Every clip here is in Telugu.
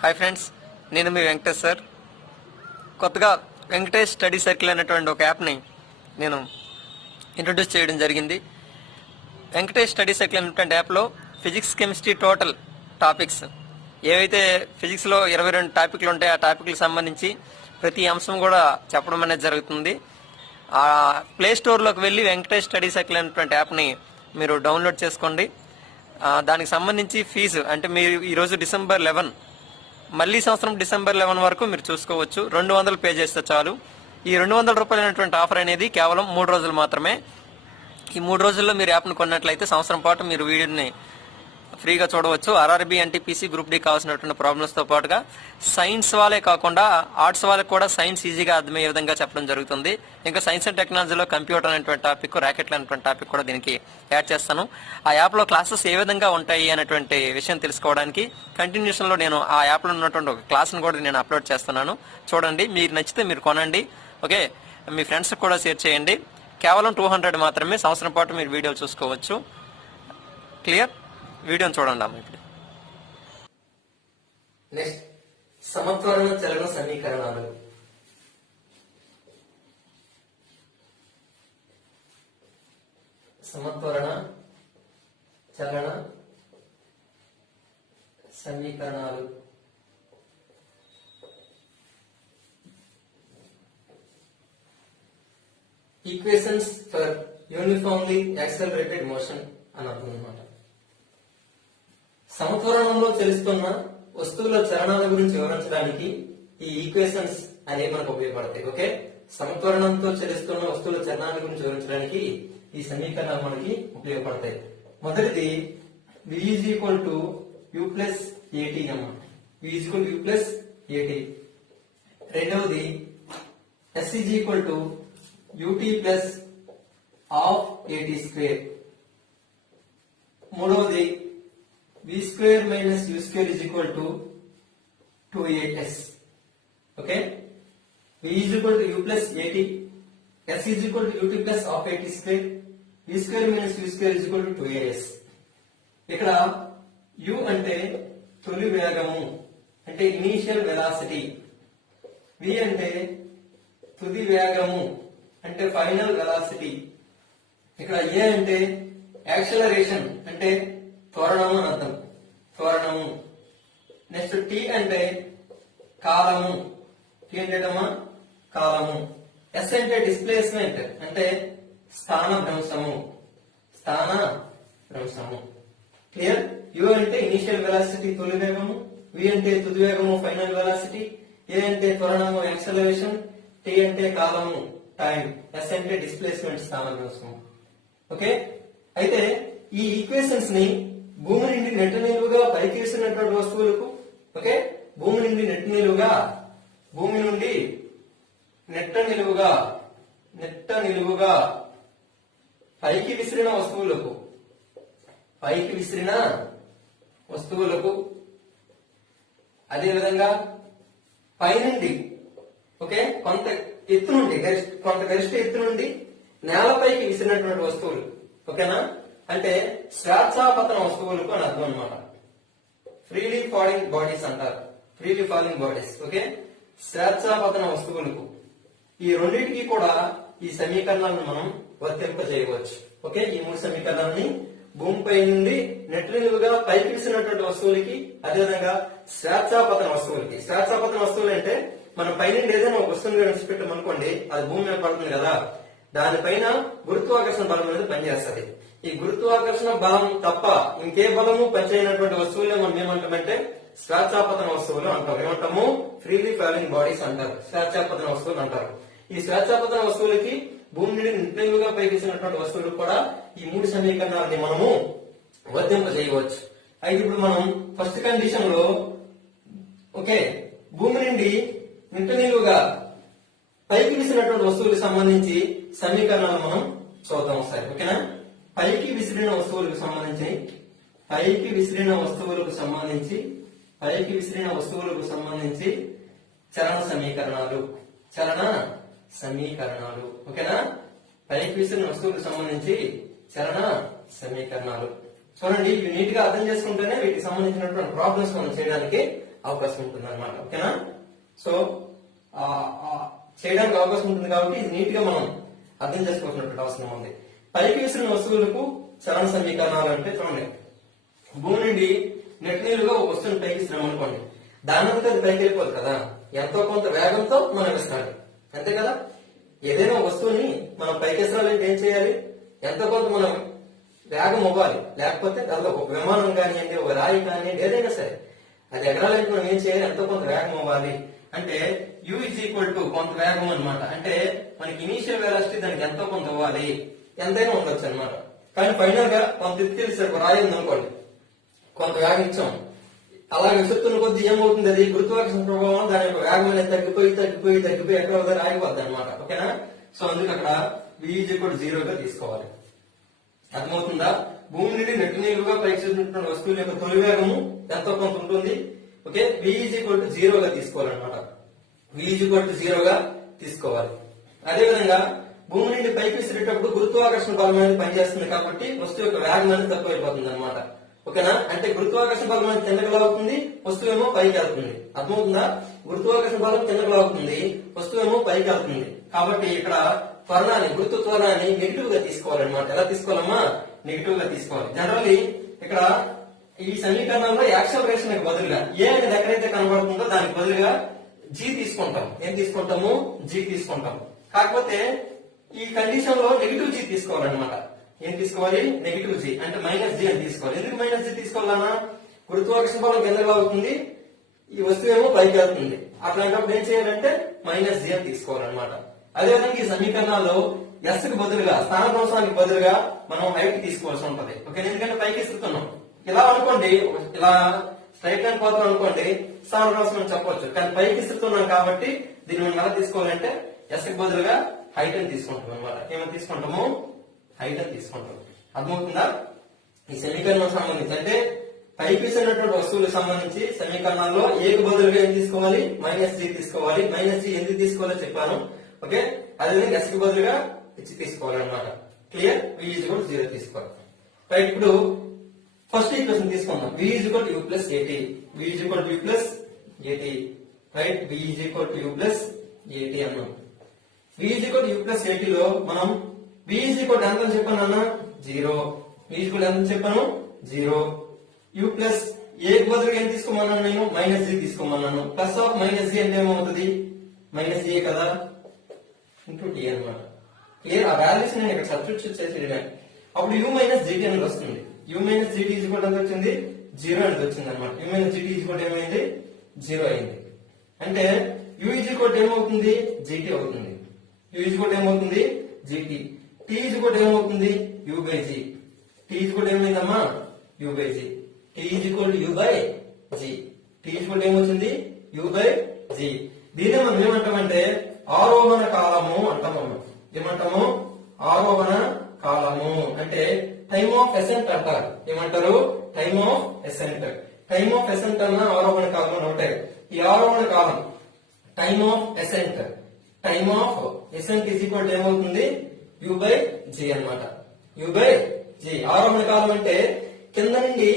హాయ్ ఫ్రెండ్స్, నేను మీ వెంకటేష్ సార్. కొత్తగా వెంకటేష్ స్టడీ సర్కిల్ అనేటువంటి ఒక యాప్ని నేను ఇంట్రొడ్యూస్ చేయడం జరిగింది. వెంకటేష్ స్టడీ సర్కిల్ అనేటువంటి యాప్లో ఫిజిక్స్, కెమిస్ట్రీ టోటల్ టాపిక్స్ ఏవైతే ఫిజిక్స్లో 22 టాపిక్లు ఉంటాయో ఆ టాపిక్లకు సంబంధించి ప్రతి అంశం కూడా చెప్పడం అనేది జరుగుతుంది. ఆ ప్లే స్టోర్లోకి వెళ్ళి వెంకటేష్ స్టడీ సర్కిల్ అనేటువంటి యాప్ని మీరు డౌన్లోడ్ చేసుకోండి. దానికి సంబంధించి ఫీజు అంటే మీరు ఈరోజు December 11, మళ్ళీ సంవత్సరం December 11 వరకు మీరు చూసుకోవచ్చు. 200 పే చేస్తే చాలు. ఈ 200 రూపాయలైనటువంటి ఆఫర్ అనేది కేవలం 3 రోజులు మాత్రమే. ఈ 3 రోజుల్లో మీరు యాప్ను కొన్నట్లయితే సంవత్సరం పాటు మీరు వీడియోని ఫ్రీగా చూడవచ్చు. RRB, NTPC, గ్రూప్ డి కావాల్సినటువంటి ప్రాబ్లమ్స్తో పాటుగా సైన్స్ వాళ్ళే కాకుండా ఆర్ట్స్ వాళ్ళకి కూడా సైన్స్ ఈజీగా అర్థమయ్యే విధంగా చెప్పడం జరుగుతుంది. ఇంకా సైన్స్ అండ్ టెక్నాలజీలో కంప్యూటర్ అనేటువంటి టాపిక్, ర్యాకెట్లు అనేటువంటి టాపిక్ కూడా దీనికి యాడ్ చేస్తాను. ఆ యాప్లో క్లాసెస్ ఏ విధంగా ఉంటాయి అనేటువంటి విషయం తెలుసుకోవడానికి కంటిన్యూషన్లో నేను ఆ యాప్లో ఉన్నటువంటి ఒక క్లాస్ను కూడా నేను అప్లోడ్ చేస్తున్నాను. చూడండి, మీకు నచ్చితే మీరు కొనండి. ఓకే, మీ ఫ్రెండ్స్కి కూడా షేర్ చేయండి. కేవలం 200 మాత్రమే. సంవత్సరం పాటు మీరు వీడియోలు చూసుకోవచ్చు. క్లియర్? వీడియోని చూడండి అమ్మ. ఇప్పుడు నెక్స్ట్, సమత్వరణ చలన సమీకరణాలు. సమత్వరణ చలన సమీకరణాలు. Equations for uniformly accelerated motion అని అర్థం అన్నమాట. సమత్వరణంలో చలిస్తున్న వస్తువుల చలనాల గురించి వివరించడానికి ఈ ఈక్వేషన్స్ అనేవి మనకు ఉపయోగపడతాయి. ఓకే, సమత్వరణంతో చలిస్తున్న వస్తువుల చలనాల గురించి వివరించడానికి ఈ సమీకరణాలు మనకి ఉపయోగపడతాయి. మొదటిది v = u + at అన్నమాట. v = u + at. రెండవది s = ut + ½ at². మూడవది v² - u² = 2as. Okay, v = u + at, s = ut + ½ at², v² - u² = 2as. ఇక్కడ u అంటే తొలి వేగము అంటే ఇనీషియల్ వెలాసిటీ, v అంటే తుది వేగము అంటే ఫైనల్ వెలాసిటీ, ఇక్కడ a అంటే యాక్సలరేషన్ అంటే త్వరణము అని అర్థం, త్వరణము. నెక్స్ట్ t అంటే కాలము, t అంటే కాలము. s అంటే డిస్ప్లేస్మెంట్ అంటే స్థాన భ్రంశము, స్థాన భ్రంశము. క్లియర్? u అంటే ఇనిషియల్ వెలాసిటీ తొలి వేగము, v అంటే తుది వేగము ఫైనల్ వెలాసిటీ, a అంటే త్వరణము యాక్సలరేషన్, t అంటే కాలము టైం, s అంటే డిస్ప్లేస్మెంట్ స్థాన భ్రంశము. ఓకే, అయితే ఈ ఈక్వేషన్స్ ని భూమి నుండి నెట్ట నిలువుగా పైకి విసిరినటువంటి వస్తువులకు, ఓకే, భూమి నుండి నెట్ట నిలువుగా పైకి విసిరిన వస్తువులకు, అదే విధంగా పైనుండి, ఓకే, కొంత గరిష్ట ఎత్తు నుండి నేలపైకి విసిరినటువంటి వస్తువులు, ఓకేనా, అంటే స్వేచ్ఛాపతన వస్తువులకు అని అర్థం అనమాట. ఫ్రీలీ ఫాలింగ్ బాడీస్ అంటారు, ఫ్రీలీ ఫాలింగ్ బాడీస్. ఓకే, స్వేచ్ఛాపతన వస్తువులకు ఈ రెండింటికి కూడా ఈ సమీకరణాలను మనం వర్తింపజేయవచ్చు. ఓకే, ఈ 3 సమీకరణాలని భూమిపై నుండి నెట్టినిలువుగా పైకి విసిరినటువంటి వస్తువులకి, అదేవిధంగా స్వేచ్ఛాపతన వస్తువులకి. స్వేచ్ఛాపతన వస్తువులు అంటే మనం పైనుండి ఏదైనా ఒక వస్తువుని విడిచిపెట్టాం అనుకోండి, అది భూమి మీద పడుతుంది కదా, దానిపైన గురుత్వాకర్షణ బలం అనేది పనిచేస్తుంది. ఈ గురుత్వాకర్షణ బలం తప్ప ఇంకే బలము పనిచేయనటువంటి వస్తువులే మనం ఏమంటామంటే స్వేచ్ఛాపతన వస్తువులు అంటారు. ఏమంటాము? ఫ్రీలీ ఫాలింగ్ బాడీస్ అంటారు, స్వేచ్ఛాపతన వస్తువులు అంటారు. ఈ స్వేచ్ఛాపతన వస్తువులకి భూమి నుండి నిట్టినిలువుగా పైకిసినటువంటి వస్తువులకు కూడా ఈ 3 సమీకరణాలని మనము వర్తింపజేయవచ్చు. అయితే ఇప్పుడు మనం ఫస్ట్ కండిషన్ లో, ఓకే, భూమి నుండి నిట్టినిలువుగా పైకి విసిరినటువంటి వస్తువులకు సంబంధించి సమీకరణాలు మనం చూద్దాం ఒకసారి. ఓకేనా, పైకి విసిరిన వస్తువులకు సంబంధించి చలన సమీకరణాలు. ఓకేనా, పైకి విసిరిన వస్తువులకు సంబంధించి చలన సమీకరణాలు. చూడండి, ఇవి నీట్ గా అర్థం చేసుకుంటేనే వీటికి సంబంధించినటువంటి ప్రాబ్లమ్స్ మనం చేయడానికి అవకాశం ఉంటుంది అనమాట. ఓకేనా? సో చేయడానికి అవకాశం ఉంటుంది కాబట్టి ఇది నీట్ గా మనం అర్థం చేసుకోవాల్సినటువంటి అవసరం ఉంది. పైకి విసిరిన వస్తువులకు చలన సమీకరణాలు అంటే చూడండి, భూమి నుండి నెట్నీలుగా ఒక వస్తువుని పైకి విసిరాం అనుకోండి, దానంతా అది పైకి వెళ్ళిపోదు కదా, ఎంతో కొంత వేగంతో మనం విసరాలి, అంతే కదా. ఏదైనా వస్తువుని మనం పైకి విసరాలంటే ఏం చేయాలి? ఎంతో కొంత మనం వేగం ఇవ్వాలి, లేకపోతే దాంట్లో ఒక విమానం కానివ్వండి, ఒక రాయి కానివ్వండి, ఏదైనా సరే అది ఎగరాలంటే మనం ఏం చేయాలి? ఎంతో కొంత వేగం ఇవ్వాలి. అంటే u ఈజ్ ఈక్వల్ టు కొంత వేగం అనమాట. అంటే మనకి ఇనీషియల్ వెలాసిటీ దానికి ఎంతో కొంత ఇవ్వాలి, ఎంతైనా ఉండొచ్చు అనమాట. కానీ ఫైనల్ గా కొంత తెలిసి ఒక రాయి ఉందనుకోండి, కొంత వేగం ఇచ్చాం, అలా విసురుతున్న కొద్ది ఏమవుతుంది? అది గురుత్వాకర్షణ ప్రభావం దాని యొక్క వేగం అనేది తగ్గిపోయి ఎక్కడ ఆగిపోద్ది అనమాట. ఓకేనా? సో అందుకు అక్కడ v ఈజ్ ఈక్వల్ టు 0 గా తీసుకోవాలి. అర్థమవుతుందా? భూమి నుండి నెట్టినీలుగా పైకి చూసినటువంటి వస్తువుల యొక్క తొలి వేగము ఎంతో కొంత ఉంటుంది. Okay, v is equal to 0 గా తీసుకోవాలన్నమాట. v ఈజ్ ఈక్వల్ టు 0 గా తీసుకోవాలి. అదేవిధంగా భూమి నుండి పైకి విసిరేటప్పుడు గురుత్వాకర్షణ బలం అనేది పనిచేస్తుంది కాబట్టి వస్తువు యొక్క వేగం అనేది తక్కువైపోతుంది అనమాట. ఓకేనా? అంటే గురుత్వాకర్షణ బలం అనేది కిందకి లాగుతుంది, వస్తువు ఏమో పైకి వెళ్తుంది. అర్థమవుతుందా? గురుత్వాకర్షణ బలం కిందకి లాగుతుంది, వస్తువు ఏమో పైకి వెళ్తుంది. కాబట్టి ఇక్కడ త్వరణాన్ని, గురుత్వ త్వరణాన్ని నెగిటివ్ గా తీసుకోవాలన్నమాట. ఎలా తీసుకోవాలమ్మా? నెగిటివ్ గా తీసుకోవాలి. జనరల్లీ ఇక్కడ ఈ సమీకరణంలో యాక్సలరేషన్ కి బదులుగా ఏ అనేది ఎక్కడైతే కనబడుతుందో దానికి బదులుగా జీ తీసుకుంటాం. ఏం తీసుకుంటాము? జీ తీసుకుంటాం. కాకపోతే ఈ కండిషన్ లో నెగిటివ్ జీ తీసుకోవాలన్నమాట. ఏం తీసుకోవాలి? నెగిటివ్ జీ అంటే మైనస్ జీ అని తీసుకోవాలి. ఎందుకు మైనస్ జీ తీసుకోవాలన్నా? గురుత్వాకర్షణ బలం కిందకి అవుతుంది, ఈ వస్తువు ఏమో పైకి వెళ్తుంది. అట్లాంటప్పుడు ఏం చేయాలంటే మైనస్ జీ అని తీసుకోవాలన్నమాట. అదేవిధంగా ఈ సమీకరణాల్లో ఎస్ కి బదులుగా, స్థానభ్రంశానికి బదులుగా మనం హైట్ తీసుకోవాల్సి ఉంటది. ఓకే, ఎందుకంటే పైకి ఇస్తున్నాం. ఇలా అనుకోండి, ఇలా స్ట్రైట్ లైన్ పోతాం అనుకోండి, స్థానభ్రంశం అని చెప్పొచ్చు. కానీ పైకి ఇస్తున్నాం కాబట్టి దీన్ని మనం ఎలా తీసుకోవాలంటే ఎస్ కి బదులుగా హైట్ అని తీసుకుంటాం అనమాట. ఏమని తీసుకుంటాము? హైట్ అని తీసుకుంటాం. అర్థమవుతుందా? ఈ సమీకరణం సంబంధించి అంటే పైకి ఇచ్చినటువంటి వస్తువులకు సంబంధించి సమీకరణాల్లో ఏ కు బదులుగా ఏం తీసుకోవాలి? మైనస్ జీ తీసుకోవాలి. మైనస్ జీ ఎందుకు తీసుకోవాలో చెప్పాను. ఓకే, అదేవిధంగా ఎస్ కి బదులుగా హెచ్ తీసుకోవాలన్నమాట. Clear? v is equal to 0 తీసుకోవాలి. రైట్, ఇప్పుడు ఫస్ట్ ఈక్వేషన్ తీసుకుందాం. v is equal to u plus at. v is equal to u plus at. Right, v is equal to u plus at అన్నాం. v is equal to u plus at లో మనం v ఈజ్ ఈక్వల్ టు ఎంత అని చెప్పాను అన్న? 0. v ఈజ్ ఈక్వల్ ఎంత అని చెప్పాను? 0. u ప్లస్ a కి బదులుగా ఏం తీసుకోమన్నాను నేను? మైనస్ జీ తీసుకోమన్నాను. ప్లస్ ఆఫ్ మైనస్ జీ అంటే ఏమవుతుంది? మైనస్ జీ కదా, ఇంటూ టీ అనమాట. క్లియర్? ఆ వాల్యూస్ నేను ఇక్కడ సబ్స్టిట్యూట్ చేసి అప్పుడు u మైనస్ జీటీ అనేది వస్తుంది. u minus g t is equal ఎంత వచ్చింది? 0 అనేది వచ్చింది అనమాట. u minus g t is equal ఏమైంది? 0 అయింది. అంటే u ఈజ్ ఈక్వల్ ఏమవుతుంది? జీటీ అవుతుంది. u ఈజ్ ఈక్వల్ ఏమవుతుంది? జీటీ. t ఈజ్ ఈక్వల్ ఏమవుతుంది? u by g. t is equal ఏమైందమ్మా? u by g. t is equal u by g. t is equal ఏమవుతుంది? u by g. దీన్ని మనం ఏమంటామంటే ఆరోహణ కాలము అంటాం. మనం ఏమంటాము? ఆరోహణ కాలము అంటే టైమ్ ఆఫ్ ఎసెంట్ అంటారు. ఏమంటారు? Time of ascent. Time of ascent అన్న ఆరోహణ కాలం అని ఒకటే. ఈ ఆరోహణ కాలం time of ascent, time of ascent is equal ఏమవుతుంది? u బై జీ అనమాట. u by g. ఆరోహణ కాలం అంటే కింద నుండి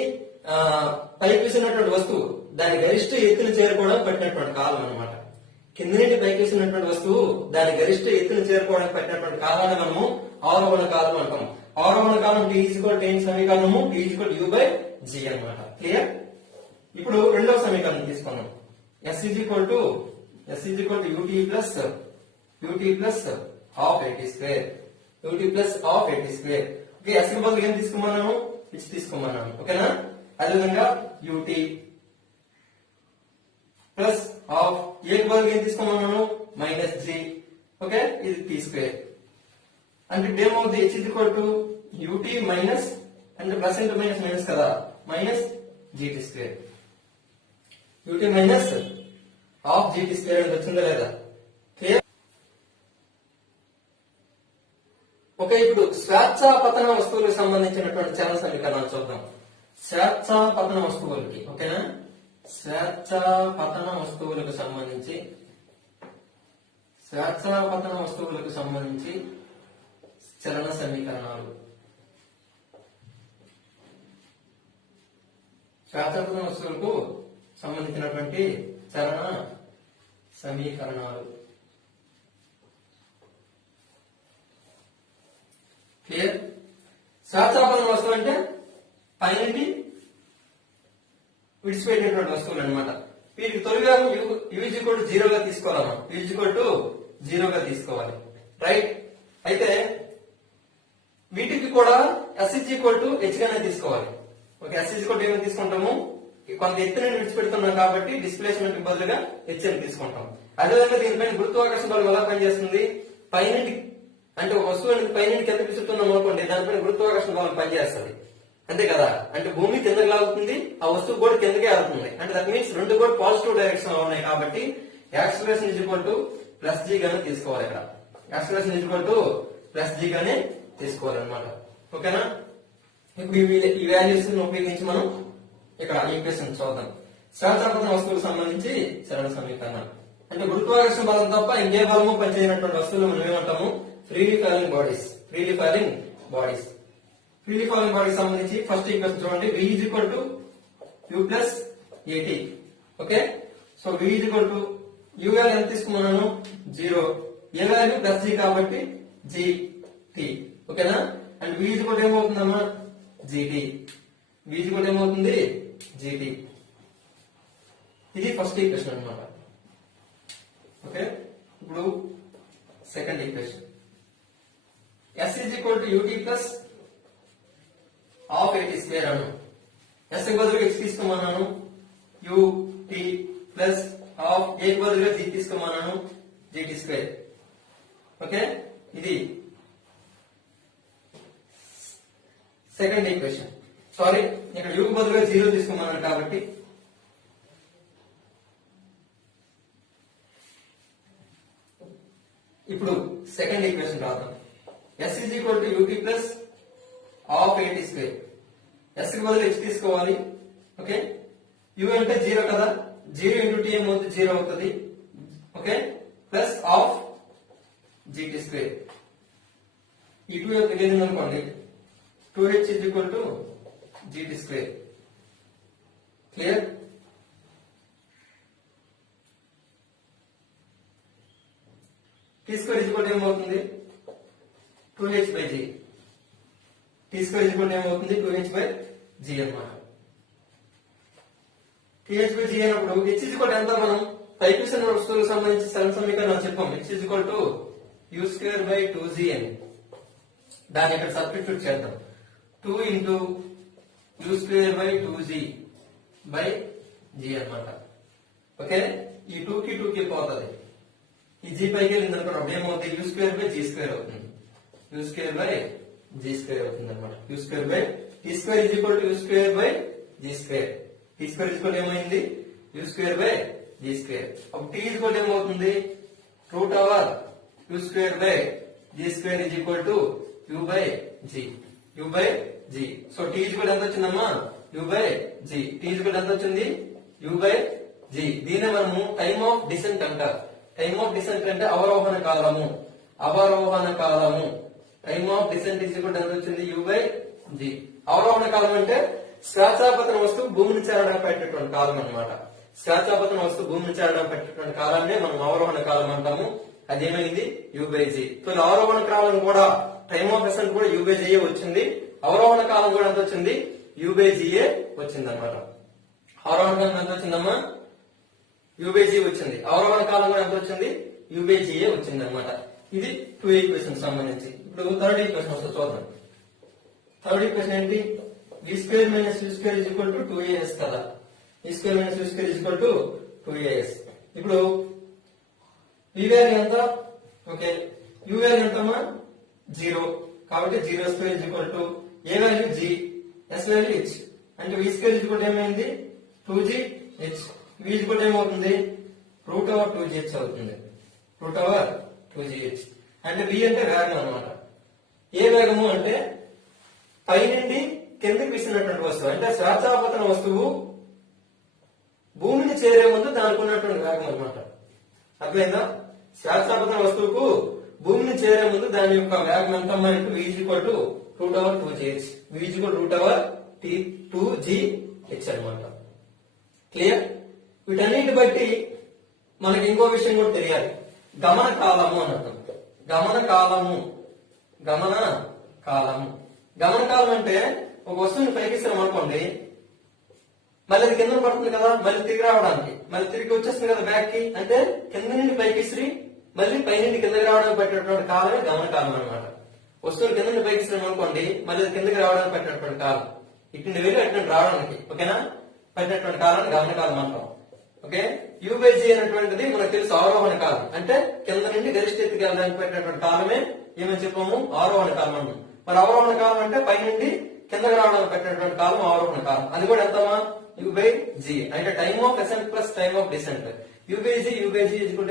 పైకి విసిరినటువంటి వస్తువు దాని గరిష్ట ఎత్తును చేరుకోవడానికి పట్టినటువంటి కాలం అనమాట. కింద నుండి పైకి వేసినటువంటి వస్తువు దాని గరిష్ట ఎత్తును చేరుకోవడానికి పట్టినటువంటి కాలాన్ని మనము ఆరోహణ కాలం అంటాం. ఆరోహణ కాలం t ఈజ్ ఈక్వల్ టు ఏం సమీకరణము? t is equal to u by g అన్నమాట. క్లియర్? ఇప్పుడు రెండవ సమీకరణం తీసుకుందాం. s is equal to ut plus half 80 square. ut plus half 80 square. Okay, s కి బదులు ఏం తీసుకోమన్నాము? h తీసుకోమన్నాము. ఓకేనా? అదేవిధంగా ut ప్లస్ హాఫ్ ఏ కి బదులు ఏం తీసుకోమన్నాను? Minus g. ఓకే, ఇది టీ స్క్వేర్. అంటే ఏమవుతుంది? H is equal to ut minus అంటే ప్లస్ ఇంటూ మైనస్ మైనస్ కదా, minus gt square. Ut minus half gt square అని వచ్చిందా లేదా? క్లియర్? ఓకే, ఇప్పుడు స్వేచ్ఛా పతన వస్తువులకు సంబంధించినటువంటి చలన సమీకరణాలు చూద్దాం. స్వేచ్ఛా పతన వస్తువులకి, ఓకేనా? స్వేచ్ఛా పతన వస్తువులకు సంబంధించి చలన సమీకరణాలు. స్వేచ్ఛా పతన వస్తువులకు సంబంధించినటువంటి చలన సమీకరణాలు. క్లియర్? స్వేచ్ఛాపతన వస్తువు అంటే పైనుండి విడిచిపెట్టినటువంటి వస్తువులు అనమాట. వీటికి తొలి వేగం u 0 గా తీసుకోవాలమ్మా. u 0 గా తీసుకోవాలి. రైట్? అయితే వీటికి కూడా s h గానే తీసుకోవాలి. ఓకే, s ఏమైనా తీసుకుంటాము, కొంత ఎత్తుని విడిచిపెడుతున్నాం కాబట్టి డిస్ప్లేస్మెంట్ బదులుగా h అని తీసుకుంటాం. అదేవిధంగా దీనిపైన గురుత్వాకర్షణ బలం ఎలా పనిచేస్తుంది? పైనుండి అంటే ఒక వస్తువుని పైనుండి కింద విసురుతున్నాం అనుకోండి, దానిపైన గురుత్వాకర్షణ బలం పనిచేస్తుంది. అంతే కదా? అంటే భూమి కిందకి లాగుతుంది, ఆ వస్తువు కూడా కిందకే ఆగుతుంది. అంటే దట్ మీన్స్ రెండు కూడా పాజిటివ్ డైరెక్షన్ లో ఉన్నాయి కాబట్టి acceleration is equal to plus g గానే తీసుకోవాలి. ఇక్కడ acceleration is equal to plus g గానే తీసుకోవాలన్నమాట. ఓకేనా? ఇప్పుడు ఈ వాల్యూస్ ఉపయోగించి మనం ఇక్కడ ఈక్వేషన్ చూద్దాం. స్వేచ్ఛాపతన వస్తువులకు సంబంధించి చలన సమీకరణం. అంటే గురుత్వాకర్షణ బలం తప్ప ఇంకే బలము పనిచేయనటువంటి వస్తువులు మనం ఏమంటాము? Freely falling bodies. Freely falling bodies. Freely falling బాడీకి సంబంధించి ఫస్ట్ ఈక్వేషన్ చూడండి. v is equal to u plus at. Okay, so v is equal to u value ఎంత తీసుకున్నాను? 0. a వాల్యూ ప్లస్ g కాబట్టి gt. ఓకేనా? అండ్ v ఈజ్ ఈక్వల్ ఏమవుతుందమ్మా? gt. v ఈజ్ ఈక్వల్ ఏమవుతుంది? gt. ఇది ఫస్ట్ ఈక్వేషన్ అన్నమాట. ఓకే, ఇప్పుడు second equation. s is equal to ut plus half at square Anu. s కి బదులుగా x తీసుకోమన్నాను, ut plus half a కి బదులుగా g తీసుకోమన్నాను, gt స్క్వేర్. ఓకే, ఇది సెకండ్ ఈక్వేషన్. సారీ, ఇక్కడ u కి బదులుగా 0 తీసుకోమన్నాను కాబట్టి ఇప్పుడు సెకండ్ ఈక్వేషన్ రాద్దాం. s is equal to ut plus half at square. s కి బదులు h తీసుకోవాలి. ఓకే, u అంటే 0 కదా, 0 ఇంటూ t ఏమవుతుంది? 0 అవుతుంది. Okay, plus half gt square. ఈ 2 తెలియదు అనుకోండి, 2h is equal to gt square. Clear? t square is equal to ఏమవుతుంది? 2h by g. t square is equal to ఏమవుతుంది? 2h బై g అన్నమాట. 2h బై g అయినప్పుడు h ఈజ్ ఈక్వల్ టు ఎంత? మనం పైకి ఉన్న వస్తువులకు సంబంధించి చలన సమీకరణం చెప్పాం. h is equal to u square by 2g అని. దాన్ని ఇక్కడ సబ్స్టిట్యూట్ చేద్దాం. 2 into u square by 2g by g అన్నమాట. ఓకే, ఈ 2 కి 2 కి పోతుంది, ఈ g పైకి వెళ్ళింది అనుకోండి, ఏమవుతుంది? u square by g square అవుతుంది. u square by g square అవుతుంది అనమాట. u square by t square is equal to u square by g square. t square is equal ఏమైంది? u square by g square. అప్పుడు t ఈజ్ ఈక్వల్ ఏమవుతుంది? Root over u square by g square is equal to u by g. u by g. So t is equal ఎంత వచ్చిందమ్మా? u by g. t is equal ఎంత వచ్చింది? u by g. దీన్ని మనము టైమ్ ఆఫ్ డిసెంట్ అంటారు. టైమ్ ఆఫ్ డిసెంట్ అంటే అవరోహణ కాలము. అవరోహణ కాలము. Time of descent is equal ఎంత వచ్చింది? u by g. అవరోహణ కాలం అంటే స్వేచ్ఛాపతన వస్తువు భూమిని చేరడానికి పట్టేటువంటి కాలం అన్నమాట. స్వేచ్ఛాపతన వస్తువు భూమిని చేరడానికి పట్టేటువంటి కాలాన్ని మనం అవరోహణ కాలం అంటాము. అదేమైంది? u by g. సో అవరోహణ కాలం కూడా టైమ్ ఆఫ్ డిసెంట్ కూడా u బై g వచ్చింది. అవరోహణ కాలం కూడా ఎంత వచ్చింది? u బై g వచ్చింది అనమాట. అవరోహణ కాలం ఎంత వచ్చిందమ్మా? u బై g వచ్చింది. అవరోహణ కాలం కూడా ఎంత వచ్చింది? u బై g వచ్చింది అనమాట. ఇది 2 ఈక్వేషన్ సంబంధించి. ఇప్పుడు థర్డ్ ఈక్వేషన్ వస్తే చూద్దాం. థర్డ్ ఈక్వేషన్ ఏంటి? v square minus u square is equal to 2as కదా. v square minus u square is equal to 2as. ఇప్పుడు v వాల్యూ ఎంత? ఓకే, u వాల్యూ ఎంతమ్మా? 0. కాబట్టి 0 square is equal to a value g, s value h. అంటే v స్క్వేర్ ఈజ్ ఈక్వల్ ఏమైంది? 2gh. v ఈజ్ ఈక్వల్ ఏమవుతుంది? రూట్ ఓవర్ 2gh అవుతుంది. Root over 2gh. అంటే v అంటే వేగం అన్నమాట. ఏ వేగము అంటే పైనుండి కిందకి విసిరినటువంటి వస్తువు. అంటే స్వేచ్ఛాపతన వస్తువు భూమిని చేరే ముందు దానికి ఉన్నటువంటి వేగం అన్నమాట. అర్థమైందా? స్వేచ్ఛాపతన వస్తువుకు భూమిని చేరే ముందు దాని యొక్క వేగం ఎంత? v is equal to root over 2gh. v is equal root over 2gh అన్నమాట. క్లియర్? వీటన్నిటి బట్టి మనకి ఇంకో విషయం కూడా తెలియాలి. గమన కాలము అని అంటాం. గమన కాలము, గమన కాలము. గమన కాలం అంటే ఒక వస్తువుని పైకి ఇస్తాం అనుకోండి, మళ్ళీ అది కింద పడుతుంది కదా, మళ్ళీ తిరిగి రావడానికి, మళ్ళీ తిరిగి వచ్చేస్తుంది కదా బ్యాక్ కి. అంటే కింద నుండి పైకి ఇసిరి మళ్ళీ పై నుండి కిందకి రావడానికి పట్టినటువంటి కాలమే గమన కాలం అనమాట. వస్తువులు కింద నుండి పైకి ఇస్తున్నాం అనుకోండి, మళ్ళీ అది కిందకి రావడానికి పట్టినటువంటి కాలం, ఇటు వెళ్ళి అటు రావడానికి, ఓకేనా, పట్టినటువంటి కాలాన్ని గమన కాలం అంటాం. ఓకే, యూబైజీ అనేటువంటిది మనకు తెలుసు ఆరోహణ కాలం. అంటే కింద నుండి గరిష్ట ఎత్తుకి వెళ్ళడానికి పెట్టినటువంటి కాలమే ఏమని చెప్పాము, ఆరోహణ కాలం అన్నాం. మరి అవరోహణ కాలం అంటే పై నుండి కిందకి రావడానికి పెట్టినటువంటి కాలం ఆరోహణ కాలం. అది కూడా ఎంతమా, యూబైజీ అంటే time of ascent plus time of descent. U by g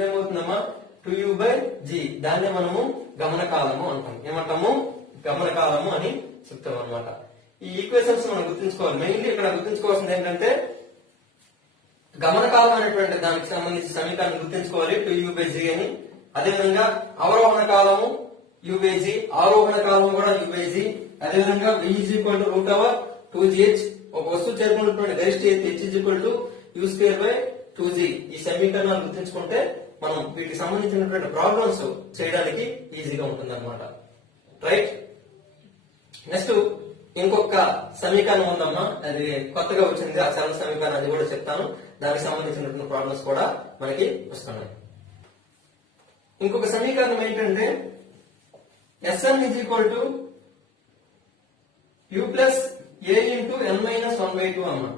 ఏమవుతుందమ్మా, 2u/g. దాన్నే మనము గమన కాలము అంటాం. ఏమంటాము, గమన కాలము అని చెప్తాం అనమాట. ఈ ఈక్వేషన్స్ మనం గుర్తుంచుకోవాలి. మెయిన్లీ ఇక్కడ గుర్తుంచుకోవాల్సింది ఏంటంటే గమన కాలం అనేటువంటి దానికి సంబంధించి సమీకరణం గుర్తుంచుకోవాలి, 2u/g అని. అదేవిధంగా అవరోహణ కాలము u/g, ఆరోహణ కాలము కూడా u/g. అదేవిధంగా v √2gh, ఒక వస్తువు చేరుకున్నటువంటి గరిష్ట ఎత్తు h u²/2g. ఈ సమీకరణాలు గుర్తుంచుకుంటే మనం వీటికి సంబంధించినటువంటి ప్రాబ్లమ్స్ చేయడానికి ఈజీగా ఉంటుంది అనమాట. రైట్, నెక్స్ట్ ఇంకొక సమీకరణం ఉందమ్మా, అది కొత్తగా వచ్చింది. ఆ చలన సమీకరణాన్ని కూడా చెప్తాను. దానికి సంబంధించినటువంటి ప్రాబ్లమ్స్ కూడా మనకి వస్తున్నాయి. ఇంకొక సమీకరణం ఏంటంటే Sn = u + a × n - 1/2 అమ్మా.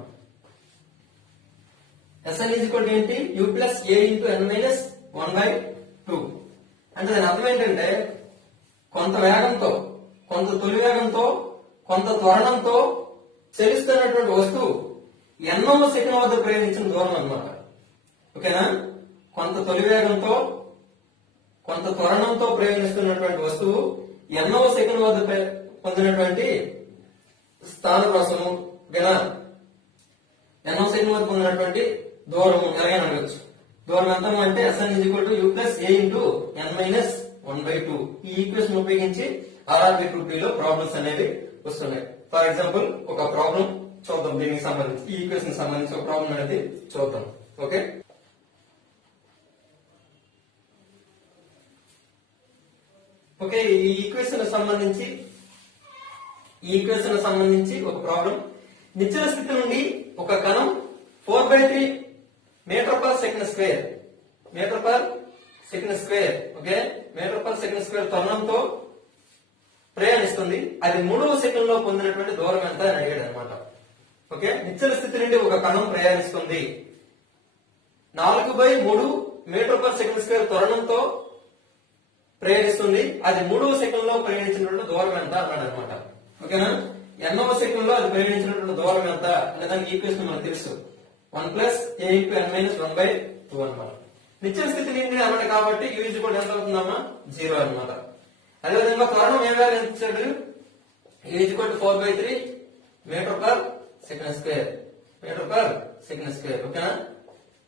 Sn ఏంటి, u + a × n - 1/2. అంటే దాని అర్థం ఏంటంటే కొంత వేగంతో, కొంత తొలి వేగంతో, కొంత త్వరణంతో చలిస్తున్నటువంటి వస్తువు ఎన్నవ సెకండ్ వద్ద ప్రయాణించిన దూరం అన్నమాట. ఓకేనా, కొంత తొలి వేగంతో, కొంత త్వరణంతో ప్రయాణిస్తున్నటువంటి వస్తువు ఎన్నవ సెకండ్ వద్ద పొందినటువంటి స్థానభ్రంశము, ఓకేనా, ఎన్నవ సెకండ్ వద్ద పొందినటువంటి దూరము ఎలాగైనా అడగచ్చు. దూరం ఎంత అంటే Sn = u + a × n - 1/2. ఈ ఈక్వేషన్ ఉపయోగించి RRB Group B లో ప్రాబ్లమ్స్ అనేవి వస్తున్నాయి. ఫర్ ఎగ్జాంపుల్ ఒక ప్రాబ్లం చూద్దాం, దీనికి సంబంధించి ఈ ఈక్వేషన్ సంబంధించి ఒక ప్రాబ్లం అనేది చూద్దాం. ఓకే, ఓకే, ఈ ఈక్వేషన్ సంబంధించి ఒక ప్రాబ్లం. నిశ్చల స్థితి నుండి ఒక కణం 4/3 మీటర్/సెకండ్ స్క్వేర్, ఓకే, మీటర్/సెకండ్ త్వరణంతో ప్రయాణిస్తుంది. అది 3వ సెకండ్ లో పొందినటువంటి దూరం ఎంత అని అడిగాడు అనమాట. ఓకే, నిశ్చల స్థితి నుండి ఒక కణం ప్రయాణిస్తుంది 4/3 మీటర్/సెకండ్ త్వరణంతో ప్రయాణిస్తుంది. అది 3వ సెకండ్ లో ప్రయాణించినటువంటి దూరం ఎంత అన్నాడు అనమాట. ఓకేనా, ఎన్నవ సెకండ్ లో అది ప్రయాణించినటువంటి దూరం ఎంత అనే దానికి ఈక్వేషన్ మనకు తెలుసు, 1 + a × n - 1/2 అనమాట. నిశ్చల స్థితి నుండి అన్నమాట కాబట్టి u = ఎంత అవుతుందమ్మా, 0 అనమాట. అదేవిధంగా త్వరణం ఏ వాల్యూ ఎంత ఇచ్చాడు, u = 4/3 మీటర్/సెకండ్ స్క్వేర్, ఓకేనా,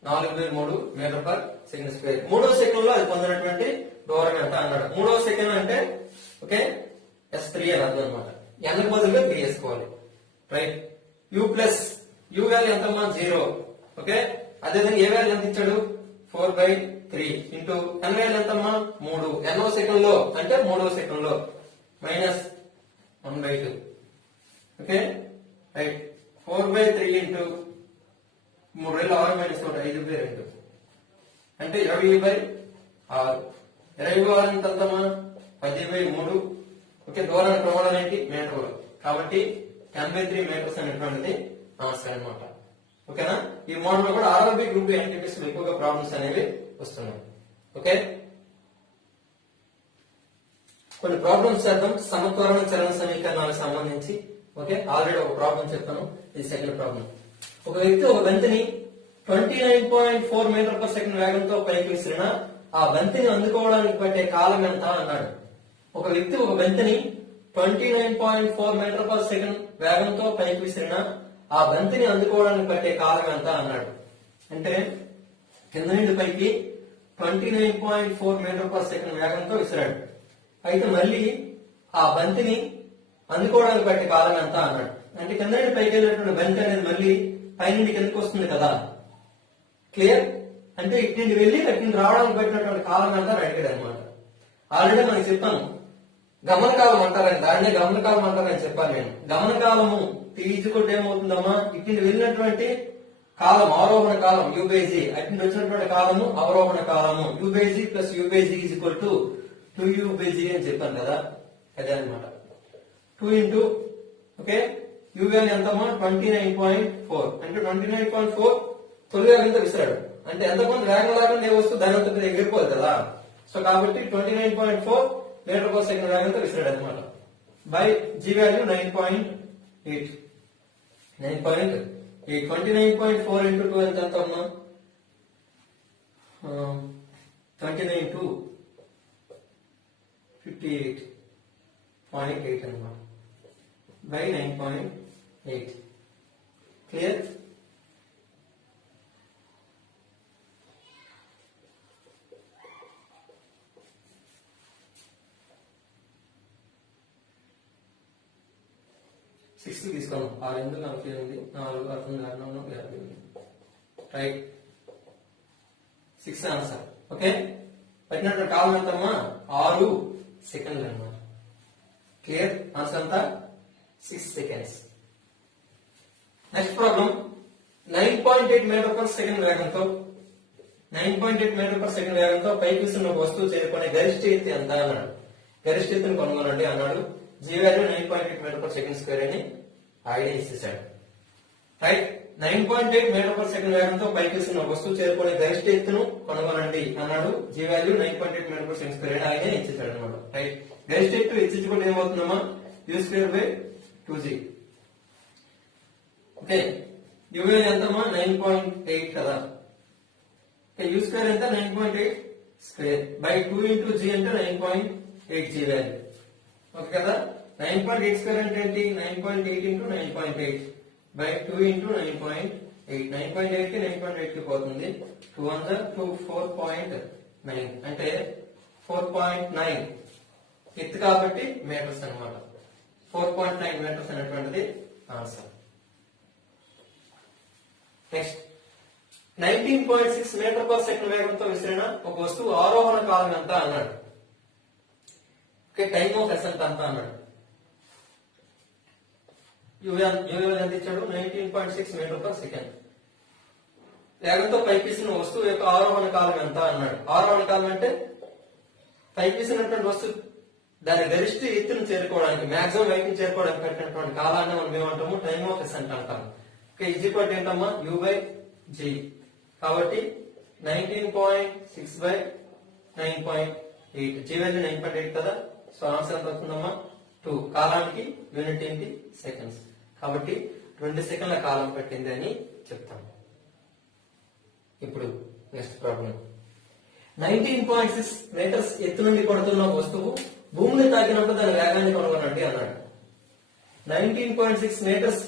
4/3 మీటర్/సెకండ్ స్క్వేర్. 3వ సెకండ్ లో అది పొందినటువంటి దూరం ఎంత అన్నాడు. 3వ సెకండ్ అంటే ఓకే S3 అని అర్థం అనమాట. n బదులుగా 3 వేసుకోవాలి. రైట్, u వాల్యూ ఎంతమ్మా, 0. ఓకే, అదేవిధంగా ఏ వాల్యూ ఎంత ఇచ్చాడు, 4/3 ఇంటూ n వాల్యూ ఎంతమ్మా, 3. nవ సెకండ్ లో అంటే 3వ సెకండ్ లో -1/2. ఓకే, రైట్, 4/3 ఇంటూ 3 6 -1 5/2 అంటే 20/6. 20/6 ఎంత అంతమా, 10/3. ఓకే, దూరాన్ని ప్రమాణం ఏంటి, మీటర్లు, కాబట్టి 10/3 మీటర్స్ అనేటువంటిది ఆన్సర్ అనమాట. ఓకేనా, ఈ మోడల్ లో కూడా RRB Group B NTPC లో ఎక్కువగా ప్రాబ్లమ్స్ అనేవి వస్తున్నాయి. ఓకే, కొన్ని ప్రాబ్లమ్స్ చేద్దాం సమత్వరణ చలన సమీకరణాలకు సంబంధించి. ఓకే, ఆల్రెడీ ఒక ప్రాబ్లం చెప్తాను, ఇది సెకండ్ ప్రాబ్లం. ఒక వ్యక్తి ఒక బంతిని 29.4 మీటర్/సెకండ్ వేగంతో పైకి విసిరినా ఆ బంతిని అందుకోవడానికి పట్టే కాలం ఎంత అన్నాడు. ఒక వ్యక్తి ఒక బంతిని 29.4 మీటర్/సెకండ్ వేగంతో పైకి విసిరినా ఆ బంతిని అందుకోవడానికి పట్టే కాలం ఎంత అన్నాడు. అంటే కింద నుండి పైకి 29.4 మీటర్/సెకండ్ వేగంతో విసిరాడు. అయితే మళ్ళీ ఆ బంతిని అందుకోవడానికి పట్టే కాలం ఎంత అన్నాడు. అంటే కింద నుండి పైకి వెళ్ళినటువంటి బంతి అనేది మళ్ళీ పైనుండి కిందకి వస్తుంది కదా, క్లియర్? అంటే ఇటు నుండి వెళ్ళి అటు నుండి రావడానికి పెట్టినటువంటి కాలం అంతా అడిగాడు అనమాట. ఆల్రెడీ మనకి చెప్పాను గమన కాలం అంటారని, దాన్నే గమన కాలం అంటారని చెప్పాను నేను. గమన కాలము టీజుకుంటే ఏమవుతుందమ్మా, ఇటు నుండి వెళ్ళినటువంటి కాలం ఆరోహణ కాలం యూబేజీ, అటు నుండి వచ్చినటువంటి కాలము అవరోహణ కాలము. U by g plus u by g is equal to 2UBG అని చెప్పాను కదా, అదే అనమాట. 2 ఇంటూ ఓకే యూవేల్ ఎంతమ్మా 29.4 అంటే 29.4 తొలి వేగంతో విసిరాడు. అంటే ఎంతమంది వేగం లేకుండా ఏ వస్తువు దాని అంతా ఎగిరిపోదు కదా. సో కాబట్టి 29.4 మీటర్ పర్ సెకండ్ వేగంతో విసిరాడు అనమాట. By G value 9.8. 29.4 ఇంటూ 2 ఎంత అమ్మా 29 2 58.8 అనమాట బై 9.8. క్లియర్? సిక్స్ తీసుకోను 6 ఎందుకు 48 4 6 58 రైట్ 6 ఆన్సర్. ఓకే పెట్టినట్టు కాలం ఎంతమ్మా 6 సెకండ్లు అన్నమాట. క్లియర్? ఆన్సర్ అంతా 6 seconds. Next problem 9.8 metre per second వేగంతో 9.8 మీటర్ పర్ సెకండ్ వేగంతో పైకి విస్తున్న వస్తువు చేరుకునే గరిష్ట ఎత్తు ఎంత అన్నాడు. గరిష్ట ఎత్తును కనుగొనండి అన్నాడు. G value 9.8 metre per second square అని ఐడియా ఇచ్చేసాడు. రైట్ 9.8 మీటర్ పర్ సెకండ్ వేగంతో పైకి విస్తున్న వస్తువు చేరుకునే గరిష్ట ఎత్తును కనుగొనండి అన్నాడు. G value 9.8 metre per second square అని ఐడియా ఇచ్చేసాడు అనమాట. రైట్ గరిష్ట ఎత్తు హెచ్చించుకుంటే ఏమవుతుందమ్మా u²/2g. ఓకే యూవేల్ ఎంతమ్మా 9.8 కదా. u² ఎంత 9.8 స్క్వేర్ బై 2 ఇంటూ జీ అంటే 9.8 జీ వాల్యూ. ఓకే కదా 9.8 స్క్వేర్ అంటే ఏంటి 9.8 ఇంటూ 9.8 బై 2 ఇంటూ 9.8. 9.8 కి 9.8 కి పోతుంది. 2 2 4.9 అంటే 4.9 ఎత్తు కాబట్టి మీటర్స్ అనమాట. 4.9 మీటర్స్ అనేటువంటిది answer. Next 19.6 metre per second వేగంతో విసిరిన ఒక వస్తువు ఆరోహణ కాలం ఎంత అన్నాడు. ఓకే టైమ్ ఆఫ్ ఎసెంట్ అంత అన్నాడు. యూఎల్ ఎంత ఇచ్చాడు 19.6 మీటర్ పర్ సెకండ్ వేగంతో పైకిసిన వస్తువు యొక్క ఆరోహణ కాలం ఎంత అన్నాడు. ఆరోహణ కాలం అంటే పైకిసినటువంటి వస్తువు దాని గరిష్ట ఎత్తును చేరుకోవడానికి మాక్సిమం వెయిట్ ని చేరుకోవడానికి పెట్టినటువంటి కాలాన్ని మనం ఏమంటాము టైమ్ ఆఫ్ ఎసెంట్ అంటాము. ఓకే ఈజ్ ఈక్వల్ టు ఏంటమ్మా u/g. కాబట్టి 19.6/9.8 జీ వాల్యూ 9.8 కదా. సో ఆన్సర్ ఎంత వస్తుందమ్మా 2. కాలానికి యూనిట్ ఏంటి సెకండ్స్. కాబట్టి 2 సెకండ్ల కాలం పట్టింది అని చెప్తాం. ఇప్పుడు నెక్స్ట్ ప్రాబ్లం 19.6 మీటర్స్ ఎత్తు నుండి పడుతున్న వస్తువు భూమిని తాకినప్పుడు దాని వేగాన్ని కనుగొనండి అన్నాడు. 19.6 మీటర్స్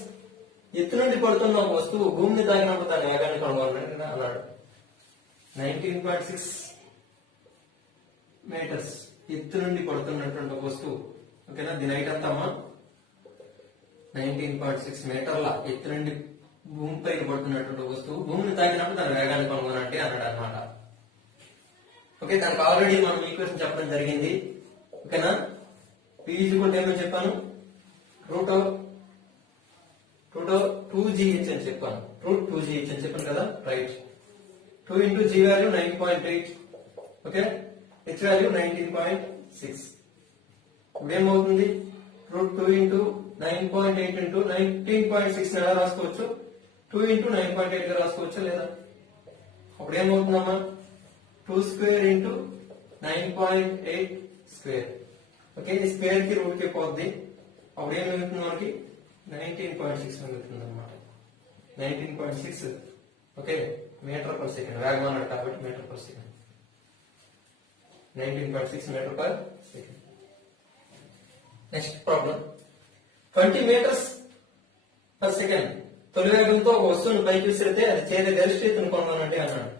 ఎత్తు నుండి పడుతున్న వస్తువు భూమిని తాకినప్పుడు దాని వేగాన్ని కనుగొనండి అన్నాడు. 19.6 మీటర్స్ ఎత్తు నుండి పడుతున్నటువంటి ఒక వస్తువు. ఓకేనా దీని హైట్ అంతమ్మా 19.6 మీటర్ల ఎత్తు నుండి భూమిపైకి పడుతున్నటువంటి వస్తువు భూమిని తాకినప్పుడు దాని వేగాన్ని కనుగొనండి అన్నాడు అనమాట. ఓకే దానికి ఆల్రెడీ మనం ఈక్వేషన్ చెప్పడం జరిగింది. ఓకేనా p ఏమో చెప్పాను √2gh అని చెప్పాను. √2gh అని చెప్పాను కదా. Right 2 into g value 9.8. Okay h value 19.6. ఇప్పుడు ఏమవుతుంది √2 ఇంటూ 9.8 ఇంటూ 19.6 ఎలా రాసుకోవచ్చు 2 ఇంటూ 9.8 గా రాసుకోవచ్చు లేదా. అప్పుడు ఏమవుతుందమ్మా 2 స్క్వేర్ ఇంటూ 9.8 స్క్వేర్. ఓకే ఈ స్క్వేర్ కి రూట్ కి పోద్ది. అప్పుడు ఏం మిగులుతుంది మనకి 19.6 మిగులుతుంది అనమాట. 19.6 ఓకే మీటర్ పర్ సెకండ్ వేగం అన్నాడు కాబట్టి metre per second 19.6 metre per second. Next problem 20 metres per second తొలి వేగంతో ఒక వస్తువును పైకి విసిరితే అది చేరే గరిష్ట ఎత్తును కనుగొనండి అన్నాడు.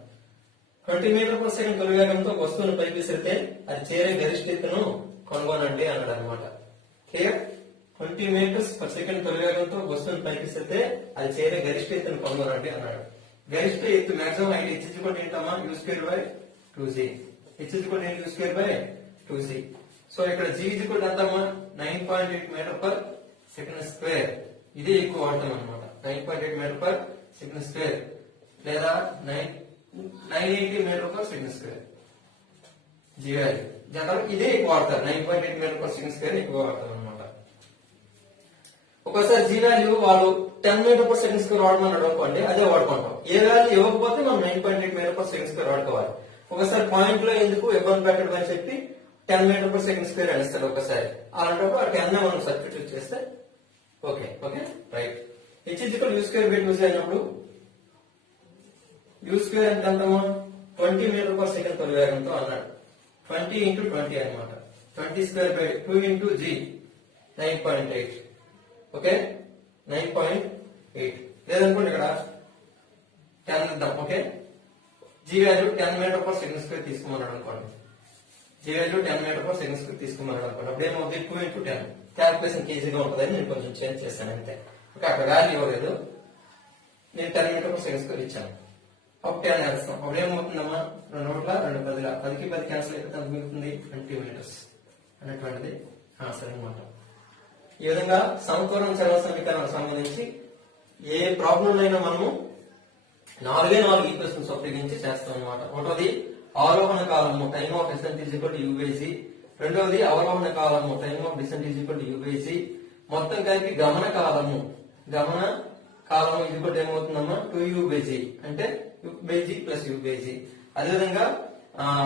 20 మీటర్ పర్ సెకండ్ తొలి వేగంతో ఒక వస్తువును పైకి విసిరితే అది చేరే గరిష్ట ఎత్తును కనుగొనండి అన్నాడు అనమాట. క్లియర్ 20 మీటర్స్ పర్ సెకండ్ తొలి వేగంతో వస్తువును పైకి విసిరితే అది చేరే గరిష్ట ఎత్తును కనుగొనండి అన్నాడు. గరిష్ట ఎత్తు maximum height h equal to ఏంటమ్మా u square by 2c. h equal to u square by 2c. So ఇక్కడ g ఈక్వల్ టు ఎంతమ్మా 9.8 మీటర్ పర్ సెకండ్ స్క్వేర్. ఇది ఎక్కువ వాడతాం అన్నమాట. 9.8 మీటర్ పర్ సెకండ్ స్క్వేర్ లేదా 980 metre per second square g value. General ఇదే ఎక్కువ వాడతారు. 9.8 మీటర్ పర్ సెకండ్ స్క్వేర్ ఎక్కువ వాడతాం అన్నమాట. ఒకసారి జీ వాల్యూ వాళ్ళు 10 మీటర్ పర్ సెకండ్ స్క్వేర్ వాడమన్నాడు అనుకోండి, అదే వాడుకుంటాం. ఏ వాల్యూ ఇవ్వకపోతే మనం 9.8 మీటర్ పర్ సెకండ్ స్క్వేర్ వాడుకోవాలి. ఒకసారి పాయింట్ లో ఎందుకు ఇబ్బంది పెట్టడం అని చెప్పి 10 మీటర్ పర్ సెకండ్ స్క్వేర్ అని ఇస్తాడు ఒకసారి. అలాంటప్పుడు ఆ 10 మనం సబ్స్టిట్యూట్ చేస్తే okay okay right. H equal you square by 2c అయినప్పుడు యూ స్క్వేర్ అంటే ఎంతమా 20 మీటర్ పర్ సెకండ్ తొలి వేగంతో అన్నాడు. 20 ఇంటూ 20 అనమాట. 20 square by 2 into g 9.8. Okay 9.8 లేదనుకోండి ఇక్కడ 10 ఇద్దాం. Okay g value 10 metre per second square తీసుకున్నాడు అనుకోండి. G value 10 metre per second square తీసుకున్నాడు అనుకోండి. అప్పుడు ఏమవుతుంది 2 ఇంటూ 10 క్యాల్కులేషన్ ఈజీగా ఉంటుందని నేను కొంచెం చేంజ్ చేశాను అంతే. ఓకే అక్కడ వాల్యూ ఇవ్వలేదు, నేను 10 మీటర్ పర్ సెకండ్ స్క్వేర్ ఇచ్చాను. అప్పుడు 10 వేస్తాం. అప్పుడు ఏమవుతుందమ్మా 2 ఒకట్ల 2 10ల 10కి 10 క్యాన్సిల్ అయితే ఎంత మిగులుతుంది 20 మీటర్స్ అనేటువంటిది ఆన్సర్ అన్నమాట. ఈ విధంగా సమతూలం చలన సమీకరణానికి సంబంధించి ఏ ప్రాబ్లం అయినా మనము 4 ఈక్వేషన్స్ ఉపయోగించి చేస్తాం అనమాట. ఒకటోది ఆరోహణ కాలము time of descent is equal to u by c. రెండవది అవరోహణ కాలము time of descent is equal to u by c. మొత్తం కలిపి గమన కాలము ఈజ్ ఈక్వల్ టు ఏమవుతుందమ్మా 2u బై c అంటే u బై c ప్లస్ u బై c. అదేవిధంగా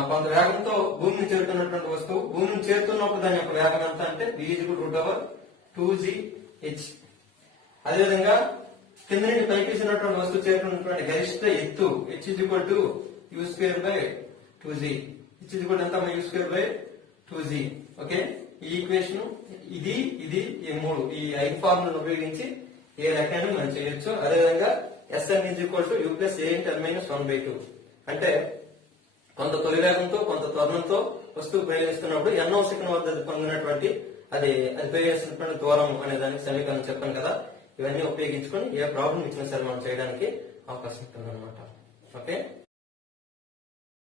కొంత వేగంతో భూమిని చేరుతున్నటువంటి వస్తువు భూమిని చేరుతున్నప్పుడు దాని యొక్క వేగం ఎంత అంటే v is equal to √2gh. అదేవిధంగా కింద నుండి పైకి వేసినటువంటి వస్తువు చేరుకున్నటువంటి గరిష్ట ఎత్తు h is equal to u square by 2g. h is equal to ఎంత u square by 2g. Okay ఈ ఈక్వేషన్ ఇది ఈ మూడు ఈ 5 ఫార్ములను ఉపయోగించి ఏ రకాన్ని మనం చేయొచ్చు. అదేవిధంగా Sn is equal to u plus a inter minus 1/2 అంటే కొంత తొలి వేగంతో కొంత త్వరణంతో వస్తువు ప్రయోగిస్తున్నప్పుడు ఎన్నో సెకండ్ వద్ద పొందినటువంటి అది ప్రయోగిస్తున్నటువంటి దూరం అనే దానికి సమీకరణం చెప్పాను కదా. ఇవన్నీ ఉపయోగించుకొని ఏ ప్రాబ్లం ఇచ్చినా సరే మనం చేయడానికి అవకాశం ఉంటుంది అనమాట. ఓకే.